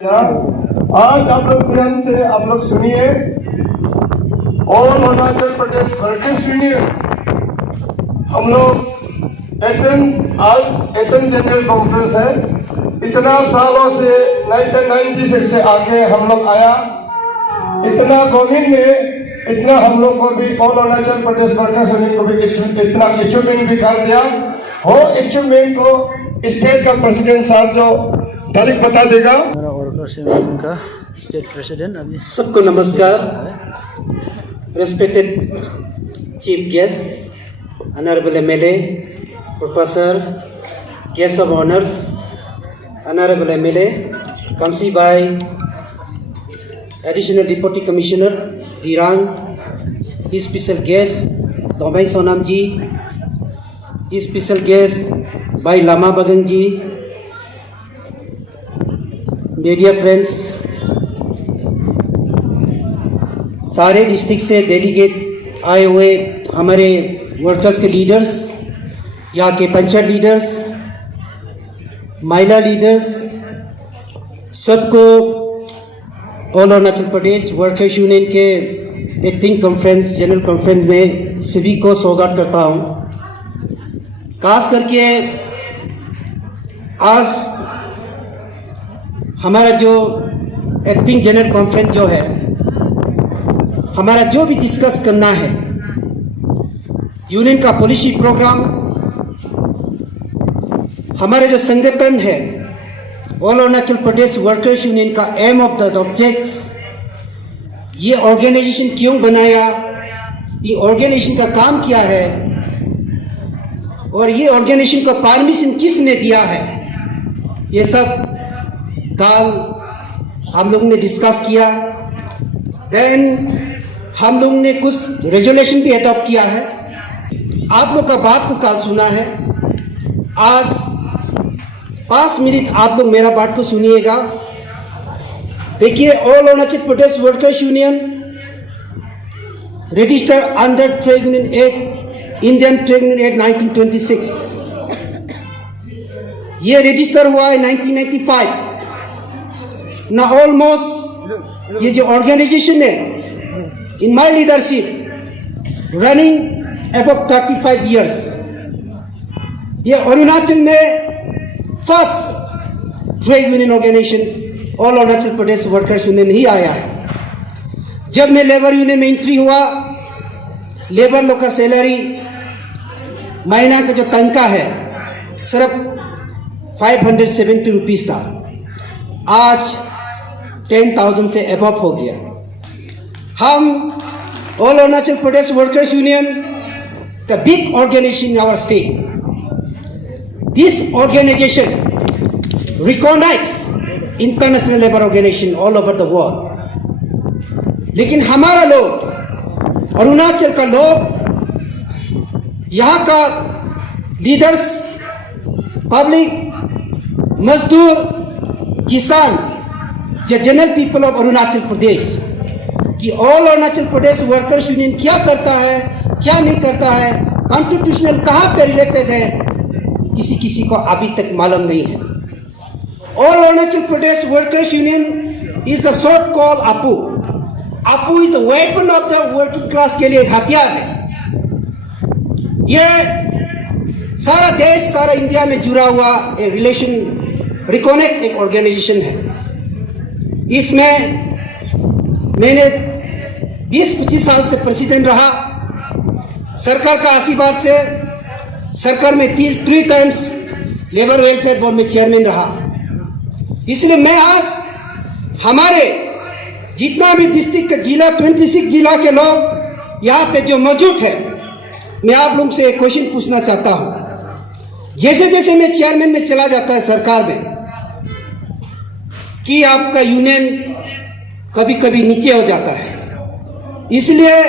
आज आप लोग ध्यान से आप लोग सुनिए। All Arunachal Pradesh workers union हम लोग एटन जनरल कॉन्फ्रेंस है। इतना सालों से 1996 से आगे हम लोग आया। इतना गवर्नमेंट ने इतना हम लोग को भी all Arunachal Pradesh workers union को भी इतना अचीवमेंट भी कर दिया। वो अचीवमेंट को स्टेट का प्रेसिडेंट साहब जो तारीख बता देगा। का स्टेट प्रेसिडेंट अभी सबको नमस्कार। Respected chief guest, honourable MLA, professor, guest of honours, honourable MLA Kamsi भाई, additional deputy commissioner Dirang, special guest Dobai Sonam ji, special guest भाई लामा बगन जी, मीडिया फ्रेंड्स, सारे डिस्ट्रिक्ट से डेलीगेट आए हुए हमारे वर्कर्स के लीडर्स, यहाँ के पंचायत लीडर्स, महिला लीडर्स, सबको all Arunachal Pradesh workers union के एक्टिंग कॉन्फ्रेंस जनरल कॉन्फ्रेंस में सभी को स्वागत करता हूँ। खास करके आज हमारा जो एक्टिंग जनरल कॉन्फ्रेंस जो है, हमारा जो भी डिस्कस करना है, यूनियन का पॉलिसी प्रोग्राम, हमारे जो संगठन है all Arunachal Pradesh workers union का एम ऑफ द ऑब्जेक्ट्स, ये ऑर्गेनाइजेशन क्यों बनाया, ये ऑर्गेनाइजेशन का काम क्या है और ये ऑर्गेनाइजेशन को परमिशन किसने दिया है, ये सब कल हम लोगों ने डिस्कस किया। देन हम लोगों ने कुछ रेजोल्यूशन भी अडॉप्ट किया है। आप लोग का बात को कल सुना है। आज 5 मिनट आप लोग मेरा बात को सुनिएगा। देखिए, all Arunachal Pradesh workers union register under trade union act, Indian trade union act 1926। ये रजिस्टर हुआ है 1995 ना। ऑलमोस्ट ये जो ऑर्गेनाइजेशन है in my leadership running above 35 years. ये अरुणाचल में first trade union organisation all Arunachal Pradesh workers union ही आया है। जब मैं लेबर यूनियन में एंट्री हुआ, लेबर लोग का सैलरी महीना का जो तनख्वाह है सिर्फ 570 रुपीज था, आज 10,000 से अबव हो गया। हम all Arunachal Pradesh workers union the big organisation in our state. This organisation recognise international labour organisation all over the world. लेकिन हमारा लोग, अरुणाचल का लोग, यहाँ का लीडर्स, पब्लिक, मजदूर, किसान, जो जनरल पीपल ऑफ अरुणाचल प्रदेश, कि all Arunachal Pradesh workers union क्या करता है, क्या नहीं करता है, कॉन्स्टिट्यूशनल कहाँ पे रिलेटेड है, किसी को अभी तक मालूम नहीं है। All Arunachal Pradesh workers union is the short call APU. APU is the weapon of the working class के लिए हथियार है। ये सारा देश, सारा इंडिया में जुड़ा हुआ एक रिलेशन रिकॉग्नाइज एक ऑर्गेनाइजेशन है। इसमें मैंने 20-25 साल से प्रेसिडेंट रहा। सरकार का आशीर्वाद से सरकार में 3 टाइम्स लेबर वेलफेयर बोर्ड में चेयरमैन रहा। इसलिए मैं आज हमारे जितना भी डिस्ट्रिक्ट का जिला, 26 जिला के लोग यहाँ पे जो मौजूद है, मैं आप लोगों से एक क्वेश्चन पूछना चाहता हूँ। जैसे जैसे मैं चेयरमैन में चला जाता है सरकार में, कि आपका यूनियन कभी कभी नीचे हो जाता है। इसलिए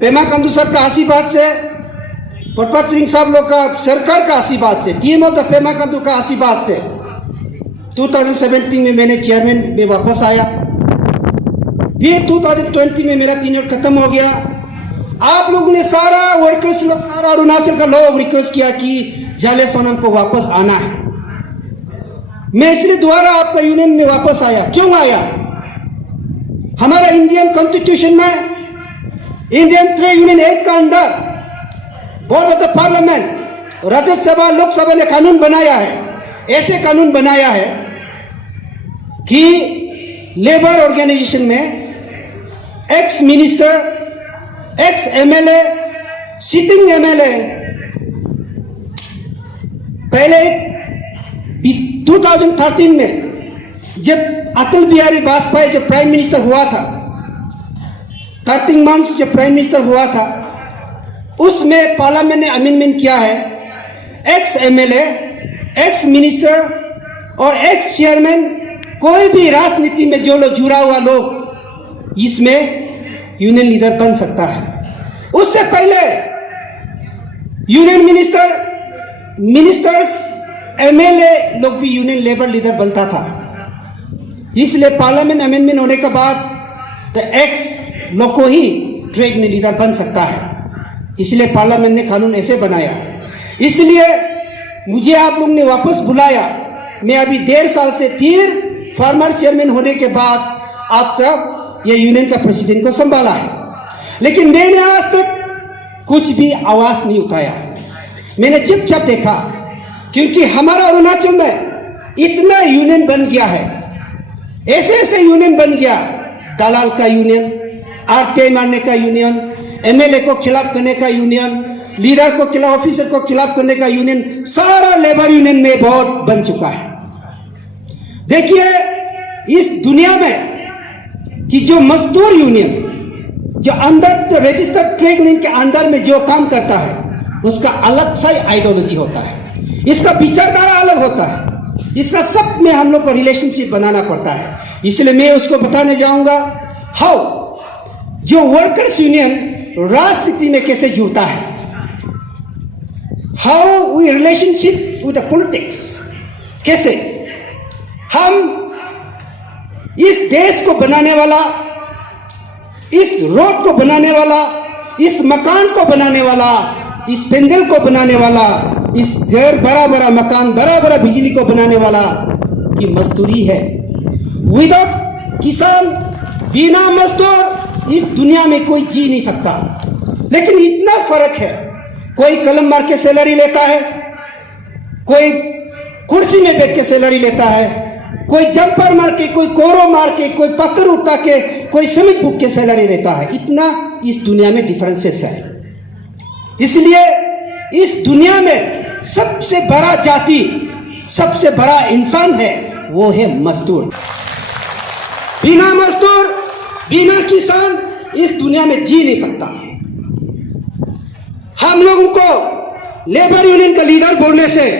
पेमा खांडू साहब का आशीर्वाद से, प्रताप सिंह साहब लोग का, सरकार का आशीर्वाद से, team of the Pema Khandu का आशीर्वाद से 2017 में मैंने चेयरमैन में वापस आया। फिर 2020 में मेरा टेन्योर खत्म हो गया। आप लोगों ने सारा वर्कर्स लोग, सारा अरुणाचल का लोग रिक्वेस्ट किया कि जाले सोनम को वापस आना है। मैं इसलिए दोबारा आपका यूनियन में वापस आया। क्यों आया? हमारा इंडियन कॉन्स्टिट्यूशन में, इंडियन ट्रेड यूनियन एक्ट का अंदर board of the parliament, Rajya Sabha Lok Sabha ने कानून बनाया है, ऐसे कानून बनाया है कि लेबर ऑर्गेनाइजेशन में ex minister, ex MLA, sitting MLA, पहले 2013 में जब अटल बिहारी वाजपेयी जो प्राइम मिनिस्टर हुआ था, 13 मंथ्स जब प्राइम मिनिस्टर हुआ था, उसमें पार्लियामेंट ने अमेंडमेंट किया है, एक्स एमएलए, एक्स मिनिस्टर और एक्स चेयरमैन, कोई भी राजनीति में जो लोग जुड़ा हुआ लोग इसमें यूनियन लीडर बन सकता है। उससे पहले यूनियन मिनिस्टर्स, एमएलए लोग भी यूनियन लेबर लीडर बनता था। इसलिए पार्लियामेंट अमेंडमेंट होने के बाद तो एक्स लोग को ही ट्रेड यूनियन लीडर बन सकता है। इसलिए पार्लियामेंट ने कानून ऐसे बनाया। इसलिए मुझे आप लोग ने वापस बुलाया। मैं अभी 1.5 साल से फिर फार्मर चेयरमैन होने के बाद आपका ये यूनियन का प्रेसिडेंट को संभाला है, लेकिन मैंने आज तक कुछ भी आवाज नहीं उठाया। मैंने चुपचाप देखा, क्योंकि हमारा अरुणाचल में इतना यूनियन बन गया है, ऐसे ऐसे यूनियन बन गया, दलाल का यूनियन, आरटीआई मारने का यूनियन, एमएलए को खिलाफ करने का यूनियन, लीडर को खिलाफ, ऑफिसर को खिलाफ करने का यूनियन, सारा लेबर यूनियन में बहुत बन चुका है। देखिए इस दुनिया में कि जो मजदूर यूनियन जो अंदर, जो रजिस्टर्ड ट्रेड यूनियन के अंदर में जो काम करता है, उसका अलग सा आइडियोलॉजी होता है, इसका विचारधारा अलग होता है, इसका सब में हम लोग को रिलेशनशिप बनाना पड़ता है। इसलिए मैं उसको बताने जाऊंगा हाउ जो वर्कर्स यूनियन राजनीति में कैसे जुड़ता है, how we relationship with the politics, कैसे हम इस देश को बनाने वाला, इस रोड को बनाने वाला, इस मकान को बनाने वाला, इस पेंडल को बनाने वाला, इस घर बड़ा बड़ा मकान, बड़ा बड़ा बिजली को बनाने वाला की मजदूरी है। विदाउट किसान, बिना मजदूर इस दुनिया में कोई जी नहीं सकता। लेकिन इतना फर्क है, कोई कलम मार के सैलरी लेता है, कोई कुर्सी में बैठ के सैलरी लेता है, कोई जंपर मार के, कोई कोरो मार के, कोई पत्थर उठा के, कोई सीमेंट फूक के सैलरी लेता है। इतना इस दुनिया में डिफरेंसेस है। इसलिए इस दुनिया में सबसे बड़ा जाति, सबसे बड़ा इंसान है, वो है मजदूर। बिना मजदूर, बिना किसान इस दुनिया में जी नहीं सकता। हम लोगों को लेबर यूनियन का लीडर बोलने से,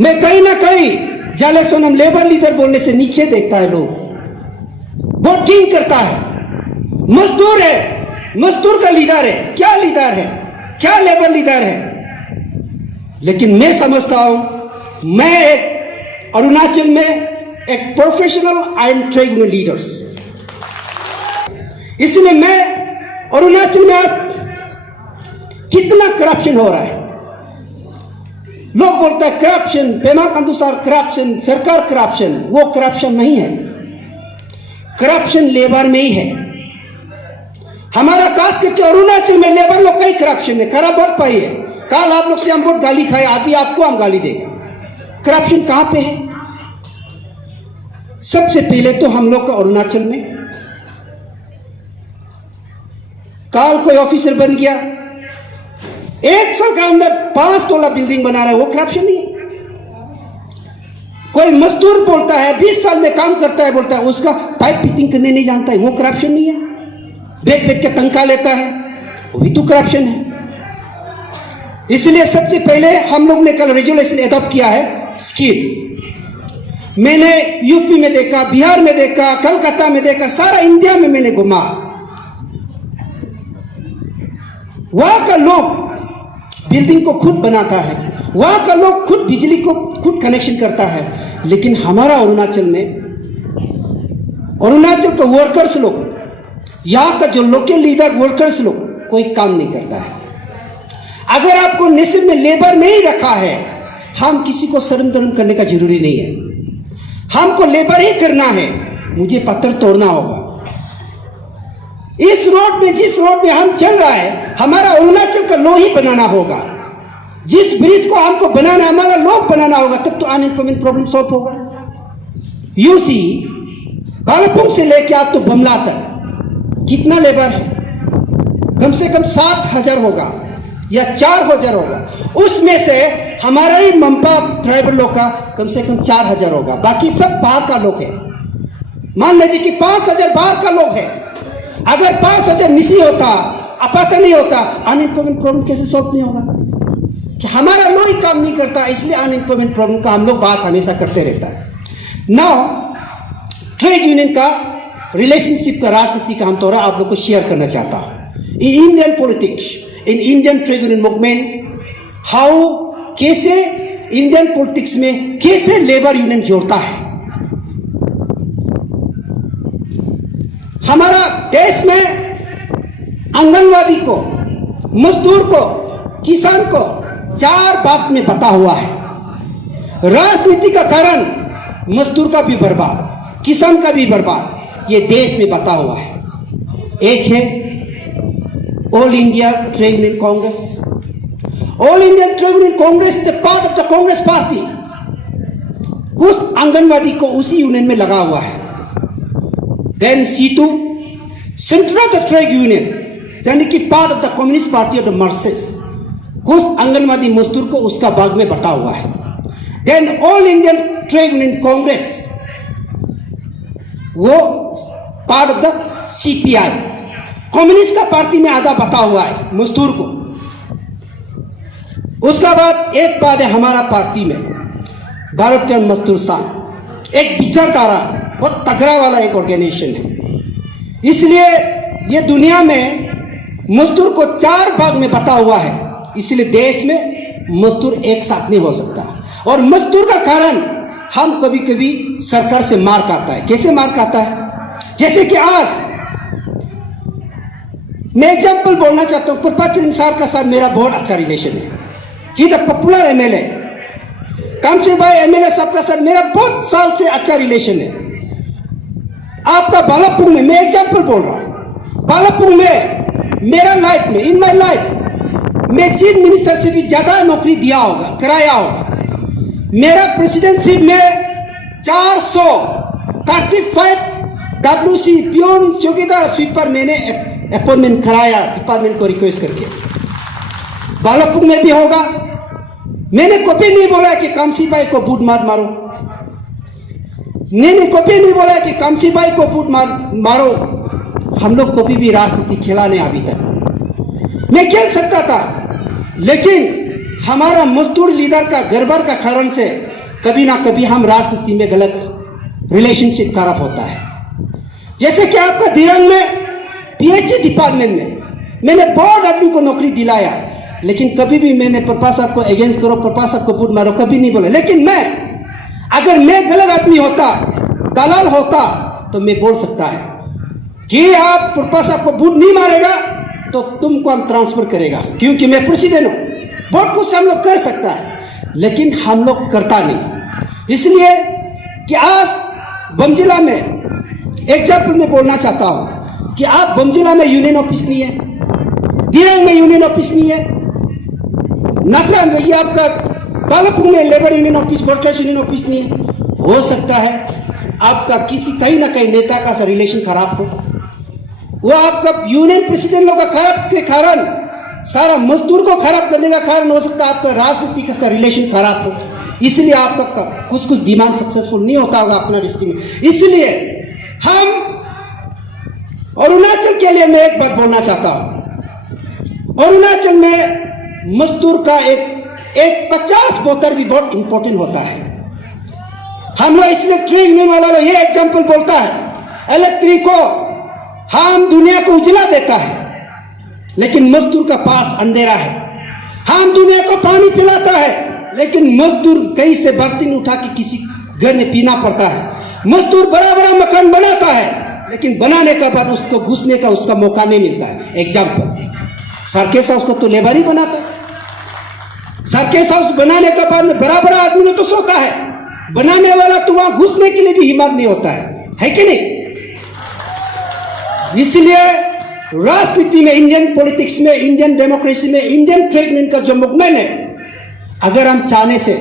मैं कहीं ना कहीं जालेसोन हम लेबर लीडर बोलने से नीचे देखता है लोग, वोटिंग करता है। मजदूर है, मजदूर का लीडर है, क्या लीडर है, क्या लेबर लीडर है। लेकिन मैं समझता हूं, मैं एक अरुणाचल में एक professional iron trade union leaders, इसलिए मैं अरुणाचल में आज कितना करप्शन हो रहा है, लोग बोलते हैं करप्शन, पेमा के अनुसार करप्शन, सरकार करप्शन, वो करप्शन नहीं है, करप्शन लेबर में ही है। हमारा खास करके अरुणाचल में लेबर लोग का ही करप्शन है, करा बहुत पाई है। कल आप लोग से हम बहुत गाली खाए, अभी आपको हम गाली देंगे। करप्शन कहां पे है? सबसे पहले तो हम लोग का अरुणाचल में कल कोई ऑफिसर बन गया, 1 साल के अंदर 5 तोला बिल्डिंग बना रहा है, वो करप्शन नहीं है। कोई मजदूर बोलता है 20 साल में काम करता है, बोलता है उसका पाइप फिटिंग करने नहीं जानता है, वो करप्शन नहीं है। बैठ बैठ के तनख्वाह लेता है, वो भी तो करप्शन है। इसलिए सबसे पहले हम लोग ने कल रेजुलेशन एडॉप्ट किया है स्किल। मैंने यूपी में देखा, बिहार में देखा, कलकत्ता में देखा, सारा इंडिया में मैंने घुमा। वहां का लोग बिल्डिंग को खुद बनाता है, वहां का लोग खुद बिजली को खुद कनेक्शन करता है। लेकिन हमारा अरुणाचल में, अरुणाचल के वर्कर्स लोग, यहाँ का जो लोकल लीडर वर्कर्स लोग कोई काम नहीं करता है। अगर आपको नेशन में लेबर नहीं रखा है, हम किसी को शर्म दर्म करने का जरूरी नहीं है। हमको लेबर ही करना है, मुझे पत्थर तोड़ना होगा। इस रोड में, जिस रोड में हम चल रहा है, हमारा अरुणाचल का लॉ ही बनाना होगा। जिस ब्रिज को हमको बनाना है, हमारा लॉ बनाना होगा, तब तो अनएम्प्लॉयमेंट प्रॉब्लम सॉल्व होगा। यू सी, बालापुंग से लेके आप तो बमला तक कितना लेबर है? कम से कम 7,000 होगा या 4,000 होगा। उसमें से हमारा ही मंपा ट्राइबल लोग का कम से कम 4,000 होगा, बाकी सब बाहर का लोग है। मान लीजिए कि 5,000 बाहर का लोग है। अगर 5,000 मिसी होता, अपाता नहीं होता, अनएम्प्लॉयमेंट प्रॉब्लम कैसे सॉल्व नहीं होगा? कि हमारा लॉ ही काम नहीं करता, इसलिए अनएम्प्लॉयमेंट प्रॉब्लम का हम लोग बात हमेशा करते रहता है। नाउ ट्रेड यूनियन का रिलेशनशिप का, राजनीति का हम थोड़ा आप लोग को शेयर करना चाहता हूं। In Indian politics, in Indian trade union movement, how, कैसे इंडियन पॉलिटिक्स में कैसे लेबर यूनियन जोड़ता है। हमारा देश में आंगनवाड़ी को, मजदूर को, किसान को 4 भाग में बटा हुआ है। राजनीति का कारण मजदूर का भी बर्बाद, किसान का भी बर्बाद, ये देश में बटा हुआ है। एक है all India trade union Congress. All India trade union Congress is the part of the Congress party. कुछ आंगनवाड़ी को उसी यूनियन में लगा हुआ है। Then C2, central of the trade union, यानी कि part of the communist party of the Marxist, कुछ आंगनवाड़ी मजदूर को उसका भाग में बटा हुआ है। Then all Indian trade union congress, वो part of the CPI, communist का पार्टी में आधा बटा हुआ है मजदूर को। उसका बाद एक बात है हमारा पार्टी में, भारतीय मजदूर संघ, एक विचारधारा बहुत तगड़ा वाला एक ऑर्गेनाइजेशन है। इसलिए ये दुनिया में मजदूर को 4 भाग में बटा हुआ है, इसलिए देश में मजदूर एक साथ नहीं हो सकता। और मजदूर का कारण हम कभी कभी सरकार से मार खाता है। कैसे मार खाता है? जैसे कि आज मैं एग्जाम्पल बोलना चाहता हूं, प्रपाचरण साहब का साथ मेरा बहुत अच्छा रिलेशन है। ही द पॉपुलर MLA। कामचे भाई MLA साहब का साथ मेरा बहुत साल से अच्छा रिलेशन है। आपका बालापुंग में, मैं एग्जाम्पल बोल रहा हूं, बालापुंग में मेरा लाइफ में, इन माई लाइफ में चीफ मिनिस्टर से भी ज्यादा नौकरी दिया होगा, कराया होगा। मेरा प्रेसिडेंटशिप में 435 WC, प्यून, चौकीदार, स्वीपर मैंने अपॉइंटमेंट कराया डिपार्टमेंट को रिक्वेस्ट करके। बालापुंग में भी होगा। मैंने कभी नहीं बोला कि कामसी भाई को बूट मारो, मैंने कभी नहीं बोला कि कामसी भाई को बूट मारो। हम लोग कभी भी राजनीति खेला नहीं अभी तक। मैं खेल सकता था, लेकिन हमारा मजदूर लीडर का गड़बड़ का कारण से कभी ना कभी हम राजनीति में गलत रिलेशनशिप खराब होता है। जैसे कि आपका दिरंग में PhD डिपार्टमेंट में मैंने बहुत आदमी को नौकरी दिलाया, लेकिन कभी भी मैंने पप्पा साहब को अगेंस्ट करो, पप्पा साहब को बूट मारो, कभी नहीं बोला। लेकिन अगर मैं गलत आदमी होता, दलाल होता, तो मैं बोल सकता है कि आप पप्पा साहब को बूट नहीं मारेगा तो तुमको हम ट्रांसफर करेगा, क्योंकि मैं प्रेसिडेंट हूं। बहुत कुछ हम लोग कर सकता है, लेकिन हम लोग करता नहीं। इसलिए कि आज बमजिला में एग्जाम्पल में बोलना चाहता हूं कि आप बमजिला में यूनियन ऑफिस नहीं है, दिरंग में यूनियन ऑफिस नहीं है, नफरा में ये आपका बालापुंग में labour union office, workers union office नहीं है। हो सकता है आपका किसी कहीं ना कहीं नेता का रिलेशन खराब हो, वो आपका यूनियन प्रेसिडेंट लोग का खराब के कारण, सारा मजदूर को खराब करने का कारण हो सकता है आपका राजनीति का रिलेशन खराब हो, इसलिए आपका कुछ डिमांड सक्सेसफुल नहीं होता होगा अपना डिस्ट्रिक्ट में। इसलिए हम अरुणाचल के लिए मैं एक बात बोलना चाहता हूं, अरुणाचल में मजदूर का एक 50 वोटर भी बहुत इंपॉर्टेंट होता है। हम लोग इसलिए ट्रेड यूनियन वाला लोग ये एग्जाम्पल बोलता है, इलेक्ट्रिक को हम दुनिया को उजला देता है, लेकिन मजदूर का पास अंधेरा है। हम दुनिया को पानी पिलाता है, लेकिन मजदूर कहीं से बर्तन उठा के किसी घर में पीना पड़ता है। मजदूर बड़ा बड़ा मकान बनाता है, लेकिन बनाने के बाद उसको घुसने का उसका मौका नहीं मिलता है। एग्जाम्पल सरके साहब उसको तो लेबर ही बनाता है। सर्कस हाउस बनाने के बाद में बड़ा बड़ा आदमी ने तो सोता है, बनाने वाला तो वहां घुसने के लिए भी हिम्मत नहीं होता है कि नहीं? इसलिए राजनीति में, इंडियन पॉलिटिक्स में, इंडियन डेमोक्रेसी में, इंडियन ट्रेड यूनियन का जो मूवमेंट है, अगर हम चाहने से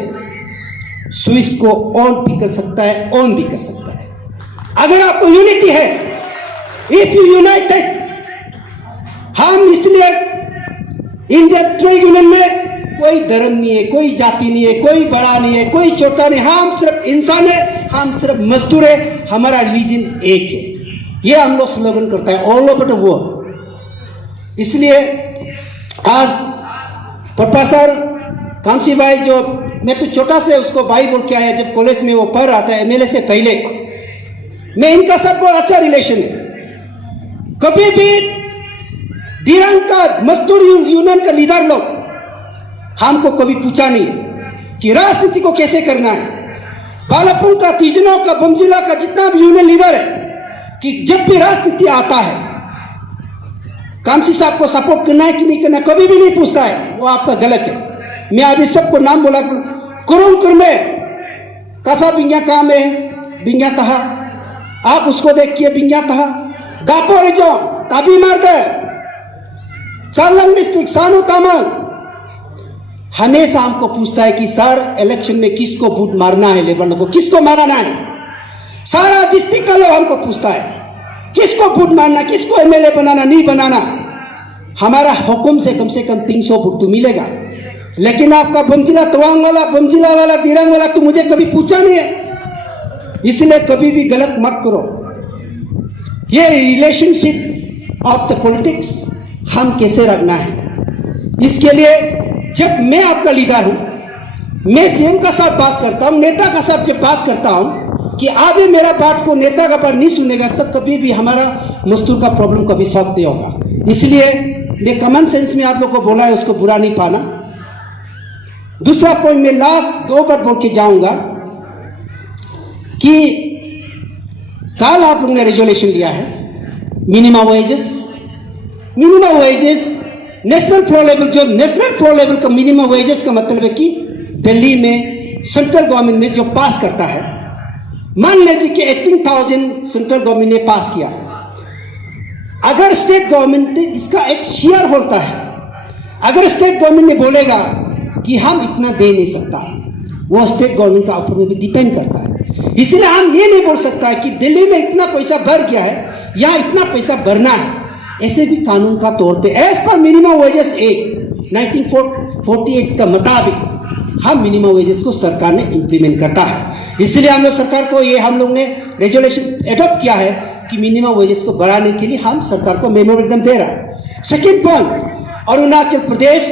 स्विच को ऑन भी कर सकता है, ऑन भी कर सकता है। अगर आपको यूनिटी है, इफ यू यूनाइटेड, हम इसलिए इंडियन ट्रेड यूनियन में कोई धर्म नहीं है, कोई जाति नहीं है, कोई बड़ा नहीं है, कोई छोटा नहीं, हम सिर्फ इंसान है, हम सिर्फ मजदूर है, हमारा रिलीजन एक है। ये हम लोग स्लोगन करता है ऑल ओवर द वर्ल्ड। इसलिए आज प्रोफेसर कामसी भाई, जो मैं तो छोटा से उसको भाई बोल के आया, जब कॉलेज में वो पढ़ रहा था एमएलए से पहले, मैं इनका सब बहुत अच्छा रिलेशन है। कभी भी दिरंग का मजदूर यूनियन का लीडर लोग हमको कभी पूछा नहीं है कि राजनीति को कैसे करना है। बालापुर का, तीजनों का, बमजिला का जितना भी यूनियन लीडर है, कि जब भी राजनीति आता है कामसी साहब को सपोर्ट करना है कि नहीं करना, कभी भी नहीं पूछता है, वो आपका गलत है। मैं अभी सबको नाम बोला कुरुंकर में कफा बिंगा काम है, बिंगा तहा, आप उसको देखिए, बिंगा तहा दापोरे जो तभी मार गए, चालंग डिस्ट्रिक्ट सानू तामंग हमेशा हमको पूछता है कि सर इलेक्शन में किसको वोट मारना है, लेबर लोगों को किसको मारना है। सारा डिस्ट्रिक्ट का लोग हमको पूछता है किसको वोट मारना, किसको एमएलए बनाना, नहीं बनाना। हमारा हुक्म से कम 300 वोट तो मिलेगा, लेकिन आपका बमजिला तवांग वाला, बमजिला वाला, दिरंग वाला तो मुझे कभी पूछा नहीं है। इसलिए कभी भी गलत मत करो। ये रिलेशनशिप ऑफ द पॉलिटिक्स हम कैसे रखना है, इसके लिए जब मैं आपका लीडर हूं, मैं सीएम का साथ बात करता हूं, नेता का साथ जब बात करता हूं कि आगे मेरा बात को नेता का बात नहीं सुनेगा, तब कभी भी हमारा मजदूर का प्रॉब्लम कभी सॉल्व नहीं होगा। इसलिए मैं कॉमन सेंस में आप लोग को बोला है, उसको बुरा नहीं पाना। दूसरा पॉइंट में लास्ट 2 बार बोल के जाऊंगा कि कल आप लोगों ने रेजोल्यूशन लिया है minimum wages national floor level, जो नेशनल फ्लोर लेवल का मिनिमम वेजेस का मतलब है कि दिल्ली में सेंट्रल गवर्नमेंट में जो पास करता है, मान लीजिए कि 18,000 सेंट्रल गवर्नमेंट ने पास किया, अगर स्टेट गवर्नमेंट इसका एक शेयर होता है, अगर स्टेट गवर्नमेंट ने बोलेगा कि हम इतना दे नहीं सकता, वो स्टेट गवर्नमेंट का ऊपर में भी डिपेंड करता है। इसलिए हम ये नहीं बोल सकता है कि दिल्ली में इतना पैसा भर गया है, यहाँ इतना पैसा भरना है। ऐसे भी कानून का तौर पे as per minimum wages act 1948 का मुताबिक हम मिनिमम वेजेस को सरकार ने इंप्लीमेंट करता है। इसलिए हम लोग सरकार को ये, हम लोग ने रेजोल्यूशन एडॉप्ट किया है कि मिनिमम वेजेस को बढ़ाने के लिए हम सरकार को मेमोरेंडम दे रहा है। Second point, Arunachal Pradesh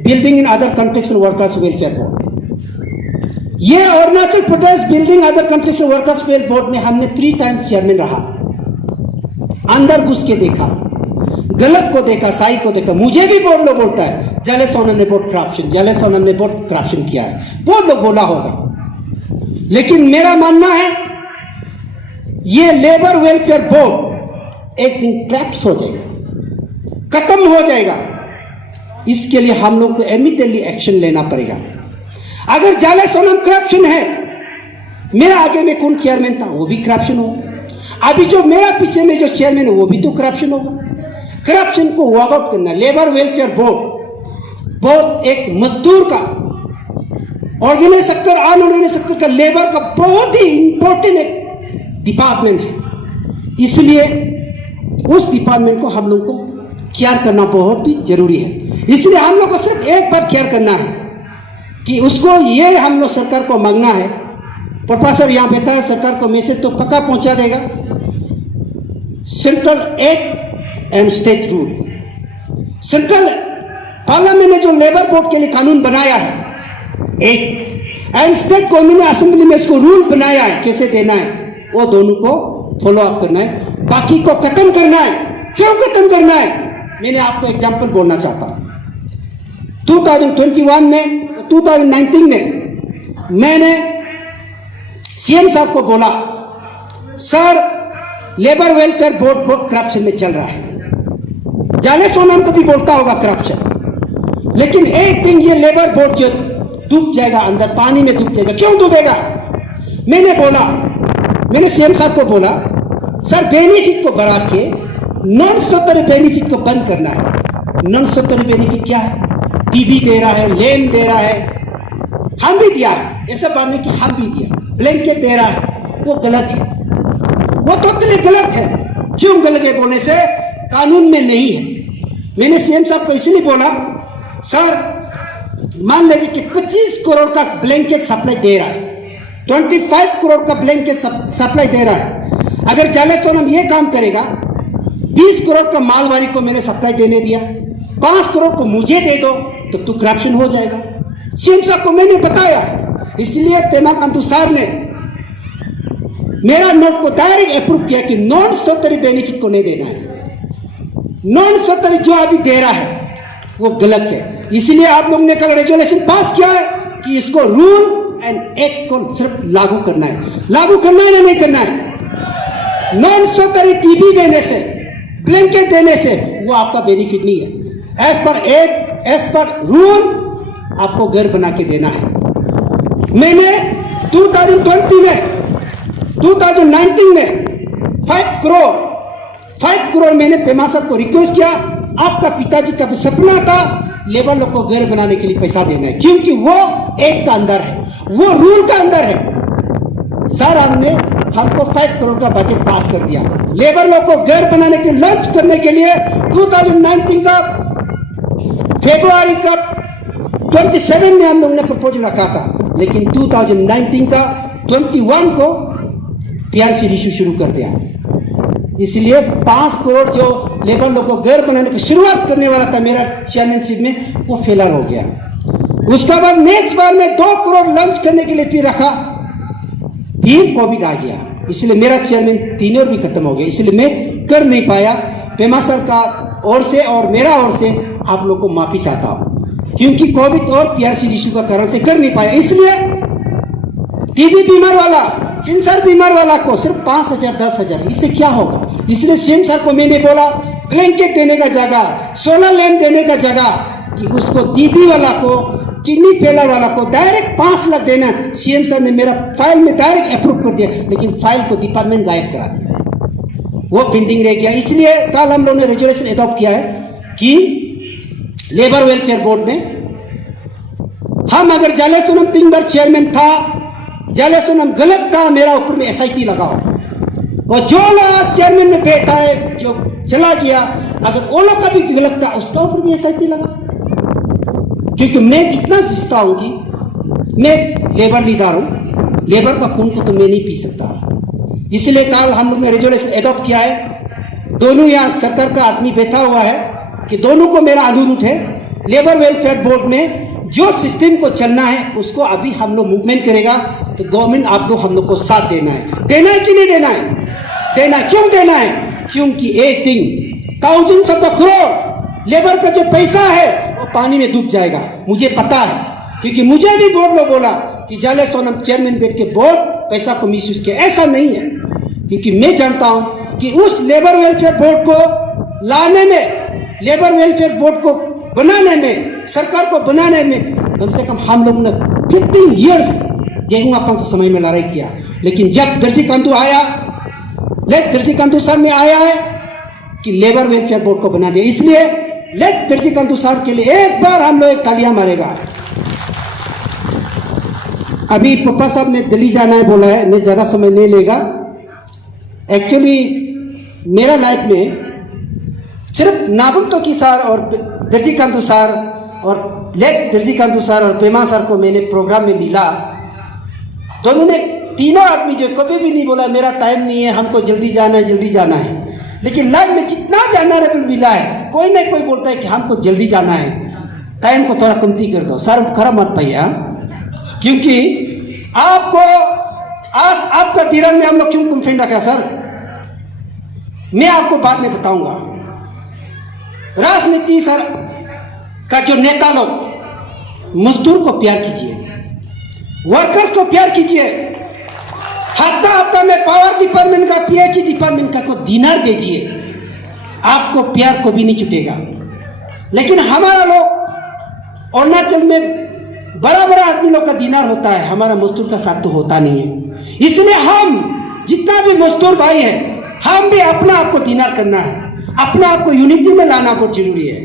building in other construction workers welfare board. ये Arunachal Pradesh building other construction workers welfare board में हमने 3 टाइम्स चेयरमैन रहा, अंदर घुस के देखा, गलत को देखा, सही को देखा। मुझे भी बहुत लोग बोलता है जले सोनम ने बहुत करप्शन, जले सोनम ने बहुत करप्शन किया है, बहुत लोग बोला होगा, लेकिन मेरा मानना है ये लेबर वेलफेयर बोर्ड एक दिन क्रैप्स हो जाएगा, खत्म हो जाएगा। इसके लिए हम लोग को इमीडिएटली एक्शन लेना पड़ेगा। अगर जाले सोनम करप्शन है, मेरा आगे में कौन चेयरमैन था वो भी करप्शन होगा, अभी जो मेरा पीछे में जो चेयरमैन है वो भी तो करप्शन होगा। करप्शन को वर्कआउट करना, लेबर वेलफेयर बोर्ड एक मजदूर का, ऑर्गेनाइज सेक्टर, अनऑर्गेनाइज सेक्टर का, लेबर का बहुत ही इंपॉर्टेंट एक डिपार्टमेंट है। इसलिए उस डिपार्टमेंट को हम लोग को केयर करना बहुत ही जरूरी है। इसलिए हम लोग को सिर्फ एक बार केयर करना है कि उसको, ये हम लोग सरकार को मांगना है। प्रोफेसर यहाँ बैठा है, सरकार को मैसेज तो पक्का पहुंचा देगा। Central act and state rule, central parliament ने जो लेबर बोर्ड के लिए कानून बनाया है एक, एंड स्टेट गवर्नमेंट ने असेंबली में इसको रूल बनाया है कैसे देना है, वो दोनों को फॉलो अप करना है, बाकी को खत्म करना है। क्यों खत्म करना है, मैंने आपको एग्जांपल बोलना चाहता हूं। 2021 में, 2019 में मैंने सीएम साहब को बोला, सर लेबर वेलफेयर बोर्ड बहुत करप्शन में चल रहा है। जाले सोनम को भी बोलता होगा करप्शन, लेकिन एक दिन ये लेबर बोर्ड जो डूब जाएगा, अंदर पानी में डूब जाएगा। क्यों डूबेगा? मैंने सीएम साहब को बोला, सर बेनिफिट को बढ़ा के नॉन स्टैट्यूटरी बेनिफिट को बंद करना है। नॉन स्टैट्यूटरी बेनिफिट क्या है? टीवी दे रहा है, लैंप दे रहा है, हम भी दिया है, ऐसा बात नहीं कि हम भी दिया, ब्लैंकेट दे रहा है, वो गलत है, वो टोटली गलत है। क्यों गलत है बोलने से? कानून में नहीं है। मैंने सीएम साहब को इसलिए बोला, सर मान लीजिए कि 25 करोड़ का ब्लैंकेट सप्लाई दे रहा है, 25 करोड़ का ब्लैंकेट सप्लाई दे रहा है। अगर जालेस्टोनम ये काम करेगा, 20 करोड़ का मालवाड़ी को मैंने सप्लाई देने दिया, 5 करोड़ को मुझे दे दो, तो करप्शन हो जाएगा। सीएम साहब को मैंने बताया, इसलिए पेमा खांडू सर ने मेरा नोट को डायरेक्ट अप्रूव किया कि नॉन स्टैट्यूटरी बेनिफिट को नहीं देना है। नॉन स्टैट्यूटरी जो अभी दे रहा है वो गलत है। इसलिए आप लोग ने कल रेजोल्यूशन पास किया है कि इसको रूल एंड एक्ट को सिर्फ लागू करना है। लागू करना है ना नहीं करना है? नॉन स्टैट्यूटरी टीवी देने से, ब्लैंकेट देने से वो आपका बेनिफिट नहीं है। As per act, as per rule आपको घर बना के देना है। मैंने 2020 में 2019 में 5 करोड़ मैंने पेमा साहब को रिक्वेस्ट किया, आपका पिताजी का भी सपना था लेबर लोग को घर बनाने के लिए पैसा देना है, क्योंकि वो एक्ट का अंदर है, वो रूल का अंदर है। सर हमको 5 करोड़ का बजट पास कर दिया लेबर लोग को घर बनाने के लॉन्च करने के लिए। 2019 का फरवरी का 27 में हम लोग ने प्रपोजल रखा था, लेकिन 2019 का 21 को पीआरसी इशू शुरू कर दिया। इसलिए 5 करोड़ जो लेबर लोग को घर बनाने की शुरुआत करने वाला था मेरा चेयरमैनशिप में, वो फेलर हो गया। उसके बाद नेक्स्ट बार में 2 करोड़ लॉन्च करने के लिए फिर रखा, फिर कोविड आ गया, इसलिए मेरा चेयरमैन तीनों भी खत्म हो गया, इसलिए मैं कर नहीं पाया। पेमा सर का ओर से और मेरा ओर से आप लोग को माफी चाहता हूं, क्योंकि कोविड और पीआरसी इशू का कारण से कर नहीं पाया। इसलिए टीबी बीमार वाला, कैंसर बीमार वाला को सिर्फ 5,000 10,000, इससे क्या होगा? इसलिए सीएम सर को मैंने बोला, ब्लैंकेट देने का जगह, सोलर लैंप देने का जगह, कि उसको टीबी वाला को, किडनी फेलर वाला को डायरेक्ट 5 लाख देना। सीएम सर ने मेरा फाइल में डायरेक्ट अप्रूव कर दिया, लेकिन फाइल को डिपार्टमेंट गायब करा दिया, वो पेंडिंग रह गया। इसलिए कल हम लोगों ने रेजोल्यूशन एडॉप्ट किया है कि लेबर वेलफेयर बोर्ड में हम, अगर जालेस्टोनम 3 बार चेयरमैन था, जालेस्टोनम गलत था, मेरा ऊपर में एसआईटी लगाओ, और जो लोग चेयरमैन में बैठा है जो चला गया, अगर वो लोग का भी गलत था, उसका ऊपर भी एसआईटी लगा। क्योंकि मैं इतना सोचता हूं कि मैं लेबर लीडर हूं, लेबर का खून को तो मैं नहीं पी सकता। इसलिए कल हम लोग ने रेजोल्यूशन एडॉप्ट किया है। दोनों यहाँ सरकार का आदमी बैठा हुआ है कि दोनों को मेरा अनुरोध है, लेबर वेलफेयर बोर्ड में जो सिस्टम को चलना है उसको अभी हम लोग मूवमेंट करेगा, तो गवर्नमेंट आप लोग हम लोग को साथ देना है कि नहीं देना है? देना। क्यों देना है? क्योंकि एक दिन थाउजेंड्स ऑफ करोड़ लेबर का जो पैसा है वो पानी में डूब जाएगा, मुझे पता है, क्योंकि मुझे भी बोर्ड में बोला कि जालेस्टोनम चेयरमैन बैठ के बोर्ड पैसा को मिसयूज किया। ऐसा नहीं है, क्योंकि मैं जानता हूं कि उस लेबर वेलफेयर बोर्ड को लाने में, लेबर वेलफेयर बोर्ड को बनाने में, सरकार को बनाने में कम से कम हम लोग ने 15 ईयर्स गेहूं के समय में लड़ाई किया। लेकिन जब दर्जी कांतू आया, दर्जी कांतू सर ने आया है कि लेबर वेलफेयर बोर्ड को बना दिया, इसलिए दर्जी कांतू सर के लिए एक बार हम लोग एक तालियां मारेगा। अभी पप्पा साहब ने दिल्ली जाना है बोला है, मैं ज्यादा समय नहीं लेगा। एक्चुअली मेरा लाइफ में सिर्फ नाबम तोकी सर और दर्जी कांतू सर और दर्जी कांतू सर और पेमा सर को मैंने प्रोग्राम में मिला। दोनों ने, तीनों आदमी जो कभी भी नहीं बोला मेरा टाइम नहीं है, हमको जल्दी जाना है, जल्दी जाना है। लेकिन लाइफ में जितना भी ऑनरेबल मिला है, कोई ना कोई बोलता है कि हमको जल्दी जाना है, टाइम को थोड़ा कमती कर दो। सर खराब मत पाइए, क्योंकि आपको आज आपका तिरंग में हम लोग क्यों कॉन्फ्रेंस रखा सर, मैं आपको बाद में बताऊंगा। राजनीति सर का जो नेता लोग, मजदूर को प्यार कीजिए, वर्कर्स को प्यार कीजिए, हफ्ता में पावर डिपार्टमेंट का, पीएचई डिपार्टमेंट का को दिनार दीजिए, आपको प्यार को भी नहीं छूटेगा। लेकिन हमारा लोग अरुणाचल में बड़ा बड़ा आदमी लोग का दिनार होता है, हमारा मजदूर का साथ तो होता नहीं है। इसलिए हम जितना भी मजदूर भाई है, हम भी अपना आप को दिनार करना है, अपना आप को यूनिटी में लाना बहुत जरूरी है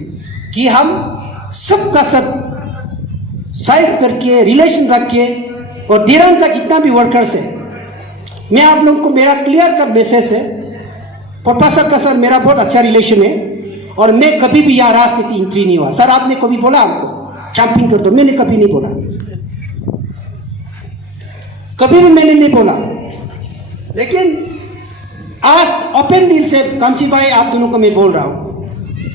कि हम सबका सब साइड करके रिलेशन रख के, और दिरांग का जितना भी वर्कर्स है, मैं आप लोगों को मेरा क्लियर कट मैसेज है, पप्पा सर का सर मेरा बहुत अच्छा रिलेशन है और मैं कभी भी यहाँ राजनीति एंट्री नहीं हुआ। सर आपने कभी बोला हमको कैंपिंग कर दो, मैंने कभी नहीं बोला, कभी भी मैंने नहीं बोला। लेकिन आज ओपन दिल से कामसी भाई आप दोनों को मैं बोल रहा हूं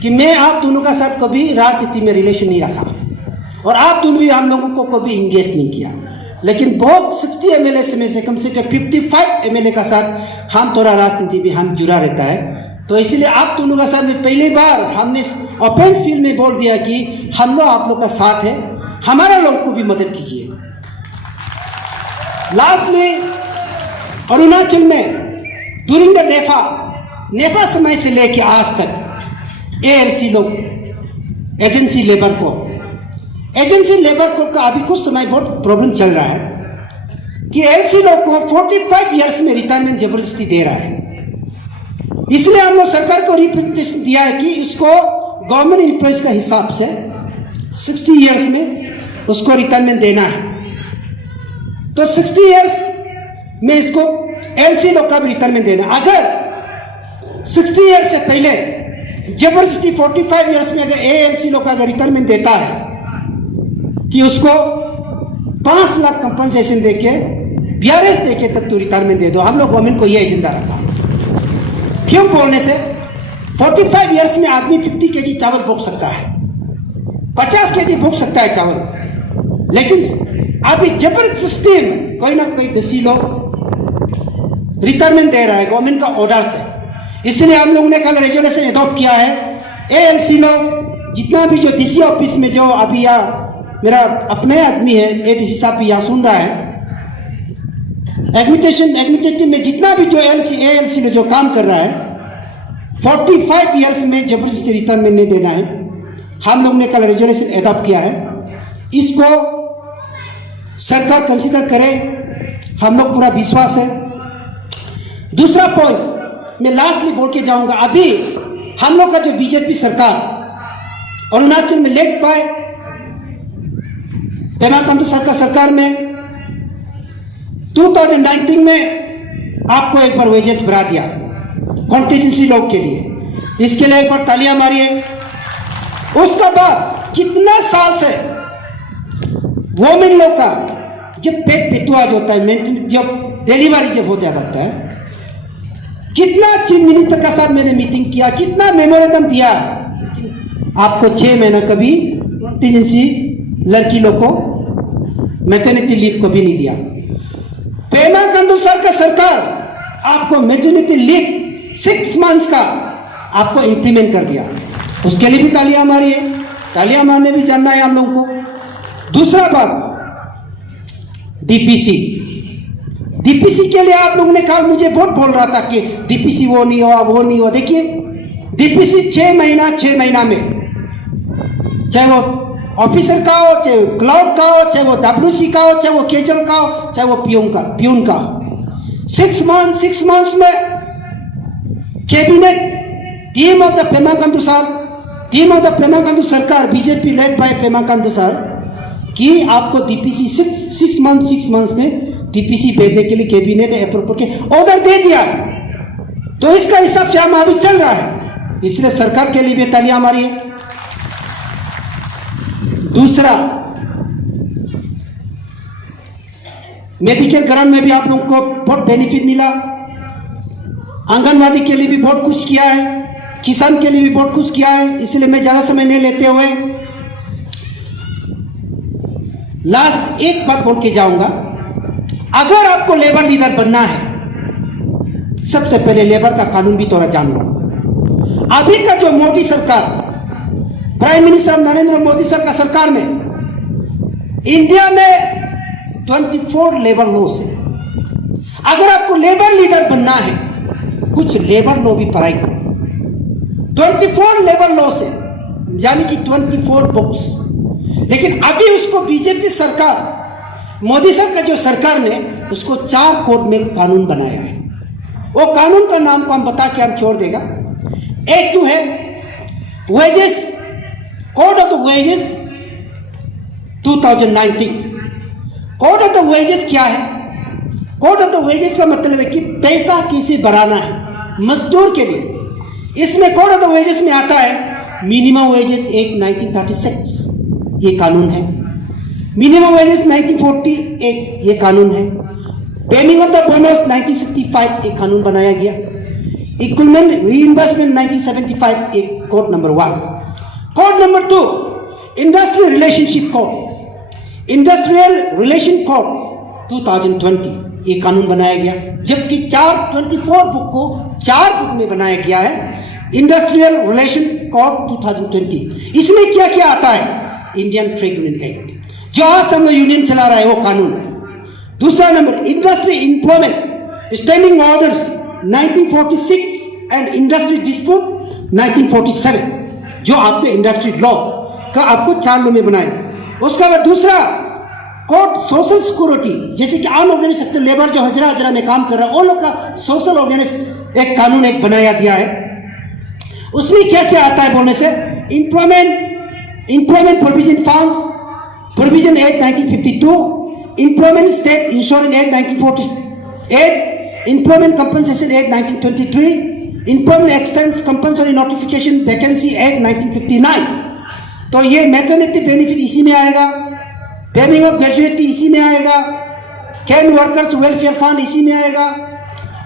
कि मैं आप दोनों का साथ कभी राजनीति में रिलेशन नहीं रखा और आप दोनों भी हम लोगों को कभी इंगेज नहीं किया। लेकिन बहुत 60 एमएलए में से कम 55 एमएलए का साथ हम थोड़ा राजनीति भी हम जुड़ा रहता है। तो इसलिए आप दोनों का साथ में पहली बार हमने ओपन फील्ड में बोल दिया कि हम लोग आप लोग का साथ है, हमारा लोग को भी मदद कीजिए। लास्ट में अरुणाचल में ड्यूरिंग द नेफा समय से लेके आज तक एएलसी लोग एजेंसी लेबर कोड का अभी कुछ समय बहुत प्रॉब्लम चल रहा है कि एलसी लोग को 45 इयर्स में रिटायरमेंट जबरदस्ती दे रहा है। इसलिए हम लोग सरकार को रिप्रेजेंटेशन दिया है कि इसको गवर्नमेंट एम्प्लॉयज का हिसाब से 60 इयर्स में उसको रिटायरमेंट देना है। तो 60 इयर्स में इसको एलसी लोग का भी रिटायरमेंट देना। अगर 60 इयर्स से पहले जबरदस्ती 45 इयर्स में अगर एएलसी लोग का अगर रिटायरमेंट देता है कि उसको 5 लाख कंपनसेशन देके बीआरएस देके तब तो रिटायरमेंट दे दो। हम लोग गवर्नमेंट को यह एजेंडा रखा। क्यों बोलने से 45 इयर्स में आदमी 50 केजी चावल भोग सकता है, 50 केजी भोग सकता है चावल, लेकिन अभी जबरदस्ती में कोई ना कोई 10 लोग रिटायरमेंट दे रहा है गवर्नमेंट का ऑर्डर से। इसलिए हम लोगों ने कल रेजोल्यूशन एडॉप्ट किया है, एएलसी लोग जितना भी जो डीसी ऑफिस में जो अभी यहाँ मेरा अपने आदमी है एडीसी साहब भी यहाँ सुन रहा है, एडमिनिस्ट्रेटिव में जितना भी जो एएलसी में जो काम कर रहा है 45 इयर्स में जबरदस्ती रिटायरमेंट नहीं देना है। हम लोग ने कल रेजोल्यूशन एडॉप्ट किया है, इसको सरकार कंसीडर करे, हम लोग पूरा विश्वास है। दूसरा पॉइंट मैं लास्टली बोल के जाऊंगा, अभी हम लोग का जो बीजेपी सरकार अरुणाचल में लेट पाए पेमा खांडू सर का सरकार में 2019 में आपको एक बार वेजेस बढ़ा दिया कॉन्टीजेंसी लोग के लिए, इसके लिए एक बार तालियां मारिए। उसका बाद कितना साल से वोमेन लोग का जब पेट पितुआ जो होता है, जब डिलीवरी जब हो जाता है, कितना चीफ मिनिस्टर का साथ मैंने मीटिंग किया, कितना मेमोरेंडम दिया, आपको 6 महीना कभी कॉन्टीजेंसी लड़की लोग को मैटरनिटी लीव को भी नहीं दिया। पेमा खांडू सर का सरकार आपको मैटरनिटी लीव 6 मंथ्स का आपको इंप्लीमेंट कर दिया, उसके लिए भी तालियां मारिए। तालियां मारने भी जानना है हम लोगों को। दूसरा बात डीपीसी के लिए आप लोगों ने कहा, मुझे बहुत बोल रहा था कि डीपीसी वो नहीं हुआ। देखिए डीपीसी 6 महीना में, चाहे वो ऑफिसर का हो, चाहे वो क्लाउड का हो, चाहे वो डब्ल्यूसी का हो, चाहे वो केजल का हो, चाहे वो पियून का हो, 6 मंथ्स में cabinet team of the Pema Khandu सरकार BJP led by Pema Khandu sir कि आपको डीपीसी 6 मंथ्स में डीपीसी भेजने के लिए कैबिनेट ने अप्रूव करके ऑर्डर दे दिया। तो इसका हिसाब से हम अभी चल रहा है, इसलिए सरकार के लिए भी तालियां मारिए। दूसरा, मेडिकल ग्रांट में भी आप लोगों को बहुत बेनिफिट मिला, आंगनवाड़ी के लिए भी बहुत कुछ किया है, किसान के लिए भी बहुत कुछ किया है। इसलिए मैं ज्यादा समय नहीं लेते हुए लास्ट एक बात बोल के जाऊंगा। अगर आपको लेबर लीडर बनना है, सबसे पहले लेबर का कानून भी थोड़ा जान लो। अभी का जो मोदी सरकार, prime minister Narendra Modi sir का सरकार में इंडिया में 24 लेबर लॉस है। अगर आपको लेबर लीडर बनना है, कुछ लेबर लॉ भी पढ़ाई करो। 24 लेबर लॉस है, यानी कि 24 बुक्स। लेकिन अभी उसको बीजेपी सरकार, मोदी साहब का जो सरकार ने उसको 4 कोड में कानून बनाया है। वो कानून का नाम को हम बता के हम छोड़ देगा। एक तो है wages, code of the wages 2019। Code of the wages क्या है? कोड ऑफ द वेजेस का मतलब है कि पैसा कैसे बढ़ाना है मजदूर के लिए। इसमें कोड ऑफ द वेजेस में आता है मिनिमम वेजेस एक्ट 1936, ये कानून है। मिनिमम वेजेस 1940 ये कानून है। पेमिंग ऑफ द बोनस 1965 एक कानून बनाया गया। इक्विपमेंट रीइंबर्समेंट 1975 एक code number 1। Code number 2 industrial relationship code, industrial relation code 2020 ये कानून बनाया गया। जबकि 24 बुक को 4 बुक में बनाया गया है इंडस्ट्रियल रिलेशन कोड 2020। इसमें क्या क्या आता है? इंडियन ट्रेड यूनियन एक्ट जो आज हम यूनियन चला रहा है वो कानून। दूसरा number industry employment standing orders 1946 and industry dispute 1947 जो आपके इंडस्ट्री लॉ का आपको 4 लॉ में बनाए। उसका बाद दूसरा कोड सोशल सिक्योरिटी, जैसे कि अनऑर्गेनाइज सेक्टर लेबर जो हजरा में काम कर रहा है वो लोग का सोशल ऑर्गेनाइज एक कानून एक बनाया दिया है। उसमें क्या क्या आता है बोलने से employment provision funds provision act 1952, employment state insurance act 1948, employment compensation act 1923, employment expanse compulsory notification vacancy act 1959। तो ये मैटरनिटी बेनिफिट इसी में आएगा, पेमिंग ऑफ ग्रेजुएटी इसी में आएगा, कैन वर्कर्स वेलफेयर फंड इसी में आएगा।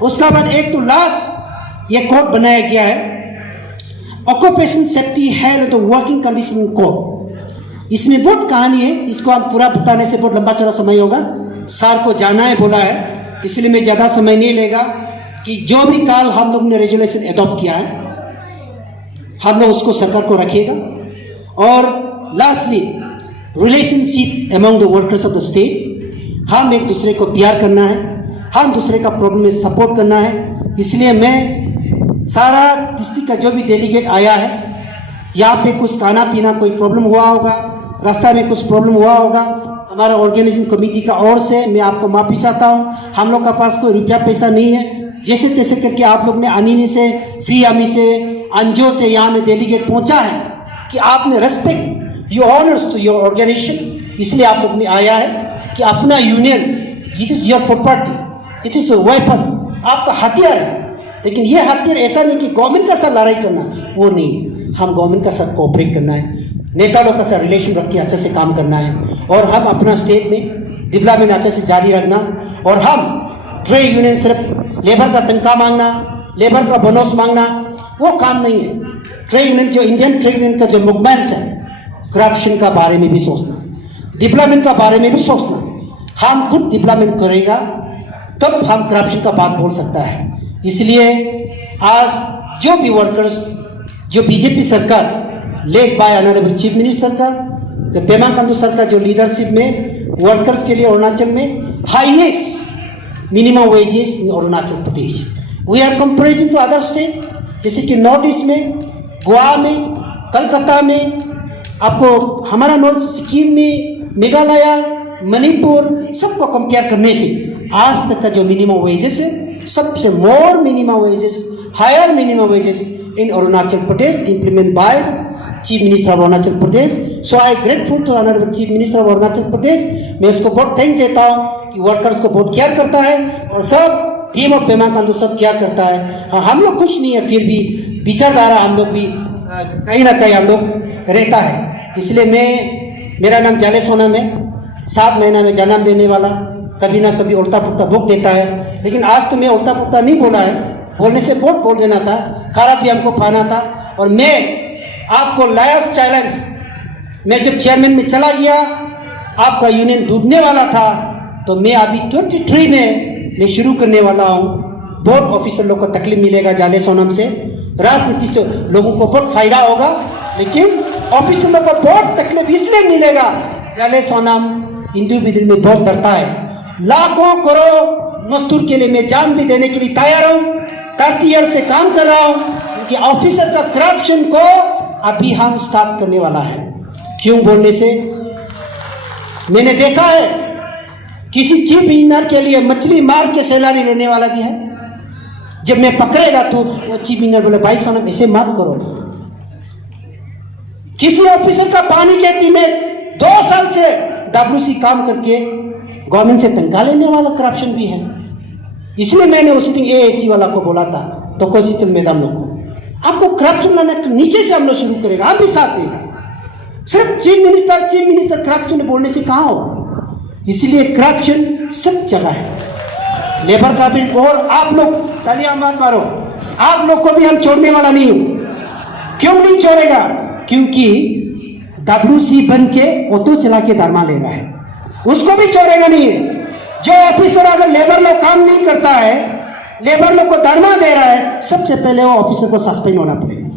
उसका बाद एक तो लास्ट ये कोड बनाया गया है occupation safety health working condition code. इसमें बहुत कहानी है, इसको हम पूरा बताने से बहुत लंबा चौड़ा समय होगा। सर को जाना है बोला है, इसलिए मैं ज़्यादा समय नहीं लेगा कि जो भी काल हम लोग ने रेजुलेशन एडॉप्ट किया है हम लोग उसको सरकार को रखिएगा। और lastly relationship among the workers of the state, हम एक दूसरे को प्यार करना है, हम दूसरे का प्रॉब्लम में सपोर्ट करना है। इसलिए मैं सारा डिस्ट्रिक्ट का जो भी डेलीगेट आया है, यहाँ पे कुछ खाना पीना कोई प्रॉब्लम हुआ होगा, रास्ता में कुछ प्रॉब्लम हुआ होगा, हमारा ऑर्गेनाइजिंग कमेटी का ओर से मैं आपको माफ़ी चाहता हूँ। हम लोग का पास कोई रुपया पैसा नहीं है, जैसे तैसे करके आप लोग ने अनिनी से, श्रीयामी से, अंजो से यहाँ में डेलीगेट पहुँचा है कि आपने respect your honours to your organisation, इसलिए आप लोग ने आया है कि अपना union it is your property, it is weapon, आपका हथियार है। लेकिन ये हथियार ऐसा नहीं कि गवर्नमेंट का साथ लड़ाई करना, वो नहीं है। हम गवर्नमेंट का साथ कोऑपरेट करना है, नेता लोग का साथ रिलेशन रख के अच्छे से काम करना है, और हम अपना स्टेट में डेवलपमेंट अच्छे से जारी रखना। और हम ट्रेड यूनियन सिर्फ लेबर का तनख्वाह मांगना, लेबर का बोनस मांगना वो काम नहीं है। ट्रेड यूनियन जो इंडियन ट्रेड यूनियन का जो मूवमेंट्स है, करप्शन का बारे में भी सोचना, डेवलपमेंट का बारे में भी सोचना। हम खुद डेवलपमेंट करेगा तब हम करप्शन का बात बोल सकता है। इसलिए आज जो भी वर्कर्स, जो बीजेपी सरकार led by honourable chief minister का, तो पेमा खांडू सरकार जो लीडरशिप में वर्कर्स के लिए अरुणाचल में highest minimum wages in Arunachal Pradesh. We are comparison to other state, जैसे कि नॉर्थ ईस्ट में, गोवा में, कलकत्ता में, आपको हमारा नॉर्थ सिक्किम में, मेघालय, मणिपुर, सबको कंपेयर करने से आज तक का जो मिनिमम वेजेस है सबसे more minimum wages, higher minimum wages in Arunachal Pradesh implement by chief minister of Arunachal Pradesh. So I grateful to honourable chief minister of Arunachal Pradesh. मैं उसको बहुत थैंक्स देता हूँ कि वर्कर्स को बहुत केयर करता है, और सब टीम ऑफ पेमा खांडू सब केयर करता है। हाँ, हम लोग कुछ नहीं है, फिर भी विचारधारा हम लोग भी कहीं ना कहीं हम लोग रहता है। इसलिए मेरा नाम जाले सोना में 7 महीना में जन्म देने वाला, कभी ना कभी उल्टा पुल्टा बुक देता है, लेकिन आज तो मैं उल्टा पुल्टा नहीं बोला है, बोलने से बहुत बोल देना था, खराब भी हमको पाना था। और मैं आपको लास्ट चैलेंज, मैं जब चेयरमैन में चला गया, आपका यूनियन डूबने वाला था, तो मैं अभी 23 में मैं शुरू करने वाला हूँ। बहुत ऑफिसर लोग को तकलीफ मिलेगा जाले सोनम से, राजनीति से लोगों को बहुत फायदा होगा, लेकिन ऑफिसर लोग को बहुत तकलीफ इसलिए मिलेगा, जाले सोनम इंडिविजुअल में बहुत डरता है। लाखों करोड़ मजदूर के लिए मैं जान भी देने के लिए तैयार हूँ, 30 ईयर से काम कर रहा हूँ, क्योंकि ऑफिसर का करप्शन को अभी हम स्टार्ट करने वाला है। क्यों बोलने से मैंने देखा है किसी चीफ इंजीनियर के लिए मछली मार के सैलरी लेने वाला भी है। जब मैं पकड़ेगा तो वो चीफ इंजीनियर बोले भाई साहब ऐसे मत करो। किसी ऑफिसर का पानी के टीम में 2 साल से WC काम करके गवर्नमेंट से तनख्वाह लेने वाला करप्शन भी है। इसलिए मैंने उस दिन AAC वाला को बोला था, तो कोशितल मैडम लोग को आपको करप्शन लाना तो नीचे से हम लोग शुरू करेगा, आप भी साथ देगा। सिर्फ चीफ मिनिस्टर करप्शन बोलने से कहाँ हो। इसलिए करप्शन सब जगह है। लेबर का बिल और आप लोग तालियां मत मारो, आप लोग को भी हम छोड़ने वाला नहीं हूं। क्यों नहीं छोड़ेगा? क्योंकि WC बन के ऑटो चला के धर्मा ले रहा है, उसको भी छोड़ेगा नहीं है। जो ऑफिसर अगर लेबर लोग काम नहीं करता है, लेबर लोग को धर्मा दे रहा है, सबसे पहले वो ऑफिसर को सस्पेंड होना पड़ेगा।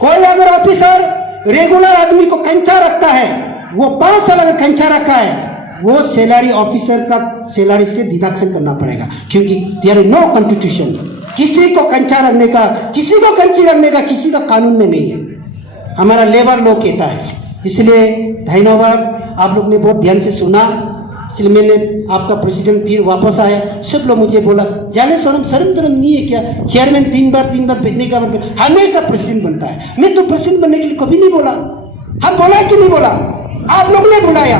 कोई अगर ऑफिसर रेगुलर आदमी को कंचा रखता है, वो 5 साल अगर कंचा रखा है, वो सैलरी ऑफिसर का सैलरी से डिडक्शन करना पड़ेगा। क्योंकि देयर इज नो कॉन्स्टिट्यूशन, किसी को कंचा रखने का, किसी को कंची रखने का किसी का कानून में नहीं है, हमारा लेबर लॉ कहता है। इसलिए धन्यवाद, आप लोग ने बहुत ध्यान से सुना। इसलिए मैंने आपका प्रेसिडेंट फिर वापस आया, सब लोग मुझे बोला जाने शर्म तरम नहीं है क्या, चेयरमैन 3 बार बैठने का हमेशा प्रेसिडेंट बनता है। मैं तो प्रेसिडेंट बनने के लिए कभी नहीं बोला। हम बोला कि नहीं बोला? आप लोग ने बुलाया,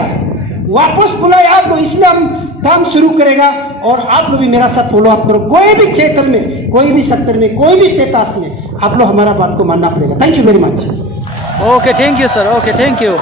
वापस बुलाया आप लोग, इसलिए हम काम शुरू करेगा। और आप लोग भी मेरा साथ फॉलो अप करो। कोई भी क्षेत्र में, कोई भी सेक्टर में, कोई भी स्टेटस में आप लोग हमारा बात को मानना पड़ेगा। Thank you very much. Okay, thank you, sir. Okay, thank you.